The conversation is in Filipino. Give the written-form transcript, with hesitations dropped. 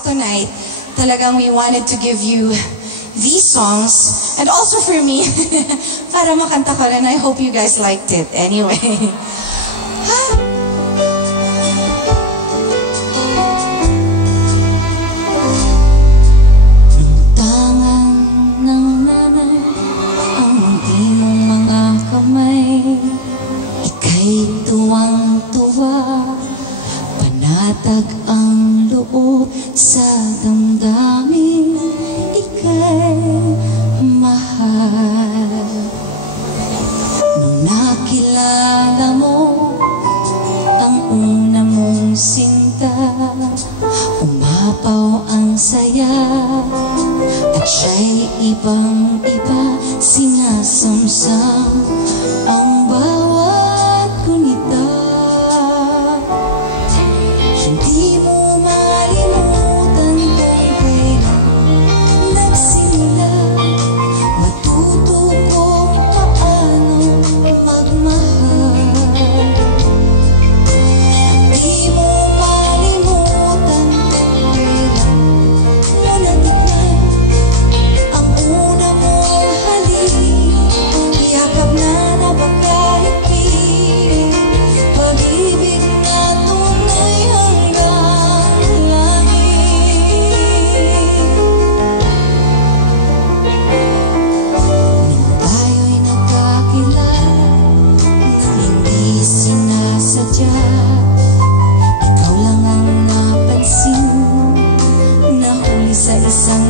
tonight, talagang we wanted to give you these songs, and also for me, para makanta ko rin. I hope you guys liked it anyway. Tangan ng nanay, ang imong mga kamay, ika'y tuwang-tuwa, panatag ang loob sa damdamin, ika'y mahal. Nung nakilala mo ang una mong sinta, umapaw ang saya, at siya'y ibang-iba, sinasamsam ang bawat gunita. Hindi mo malimutan kung kailan nagsimula, matuto kung paano magmahal. Hindi mo malimutan kung kailan mo natikman ang una mong halik, yakap na napakahigpit, pag-ibig na tunay hanggang langit. Nung tayo'y nagkakilala nang hindi sinasadya, ikaw lang ang napansin, nahuli sa isang